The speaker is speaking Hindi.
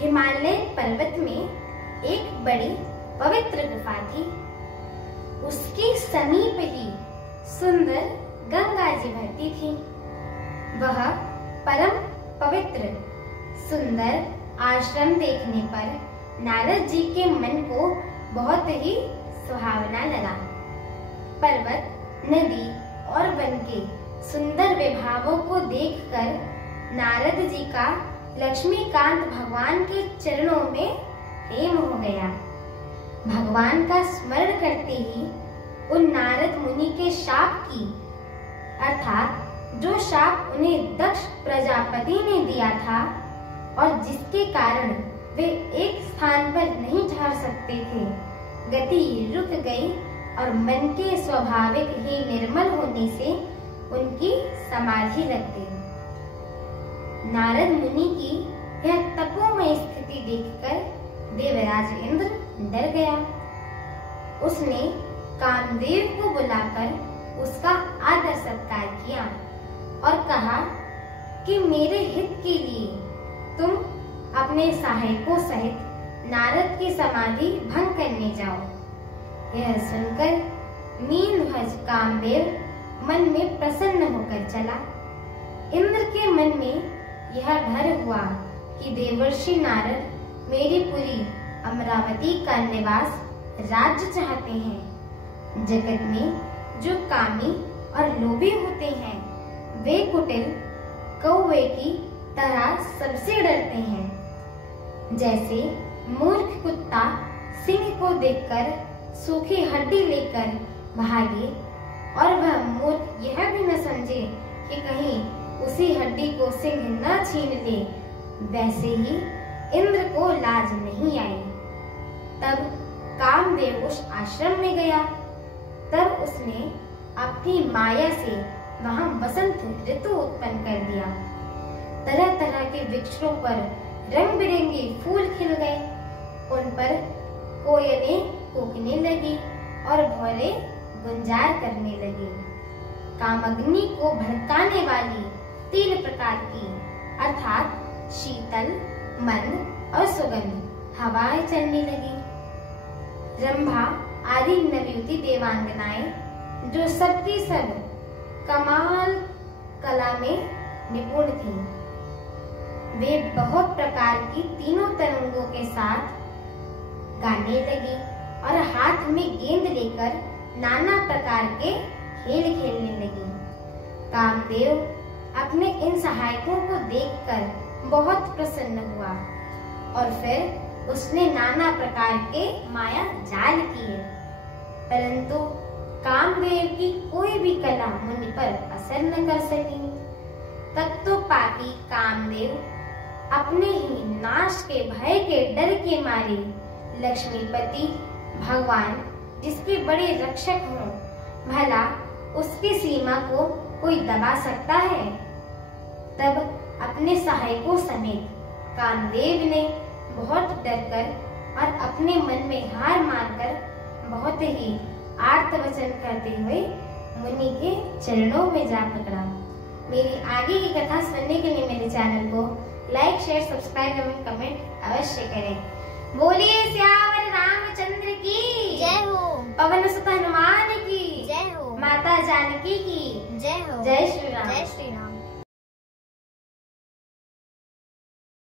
हिमालय पर्वत में एक बड़ी पवित्र गुफा थी। उसके समीप ही सुंदर गंगा जी बहती थी। वह परम पवित्र पवित्र सुंदर आश्रम देखने पर नारद जी के मन को बहुत ही सुहावना लगा। पर्वत, नदी और वन के सुंदर विभावों को देखकर नारद जी का लक्ष्मीकांत भगवान के चरणों में प्रेम हो गया। भगवान का स्मरण करते ही उन नारद मुनि के शाप की, अर्थात जो शाप उन्हें दक्ष प्रजापति ने दिया था और जिसके कारण वे एक स्थान पर नहीं ठहर सकते थे, गति रुक गई और मन के स्वाभाविक ही निर्मल होने से उनकी समाधि लग गई। नारद मुनि की यह तपोमय स्थिति देखकर देवराज इंद्र डर गया। उसने कामदेव को बुलाकर उसका आदर सत्कार किया और कहा कि मेरे हित के लिए तुम अपने सहायकों सहित नारद की समाधि भंग करने जाओ। यह सुनकर मीनध्वज कामदेव मन में प्रसन्न होकर चला। इंद्र के मन में यह डर हुआ कि देवर्षि नारद मेरी पुरी अमरावती का निवास राज्य चाहते हैं। जगत में जो कामी और लोभी होते हैं वे कुटिल कौवे की तरह सबसे डरते हैं। जैसे मूर्ख कुत्ता सिंह को देखकर सूखी हड्डी लेकर भागे और वह मूर्ख यह भी न समझे कि कहीं उसी हड्डी को सिंह न छीन ले, वैसे ही इंद्र को लाज नहीं आई। तब कामदेव उस आश्रम में गया। तब उसने अपनी माया से वहां बसंत ऋतु उत्पन्न कर दिया। तरह तरह के वृक्षों पर रंग बिरंगे फूल खिल गए। उन पर कोयलें कूकने लगी और भौरे गुंजार करने लगे। कामअग्नि को भड़काने वाली 3 प्रकार की अर्थात शीतल, मंद और सुगंध हवाएं चलने लगी। रंभा आदि नवयुवती देवांगनाएं जो सबकी सब कमाल कला में निपुण थी, वे बहुत प्रकार की तीनों तरंगों के साथ गाने लगी और हाथ में गेंद लेकर नाना प्रकार के खेल खेलने लगी। कामदेव अपने इन सहायकों को देखकर बहुत प्रसन्न हुआ और फिर उसने नाना प्रकार के माया जाल किए, परंतु कामदेव की कोई भी कला मुनि पर असर न कर सकी। तब तो पापी कामदेव अपने ही नाश के भय के डर के मारे लक्ष्मीपति भगवान जिसके बड़े रक्षक हों, भला उसकी सीमा को कोई दबा सकता है। तब अपने सहायकों समेत कामदेव ने बहुत डरकर और अपने मन में हार मानकर बहुत ही आर्त वचन करते हुए मुनि के चरणों में जा पकड़ा। मेरी आगे की कथा सुनने के लिए मेरे चैनल को लाइक, शेयर, सब्सक्राइब एवं कमेंट अवश्य करें। बोलिए सियावर रामचंद्र की जय हो। पवन सुत हनुमान की जय हो। माता जानकी की जय हो। जय श्री राम। जय श्री राम।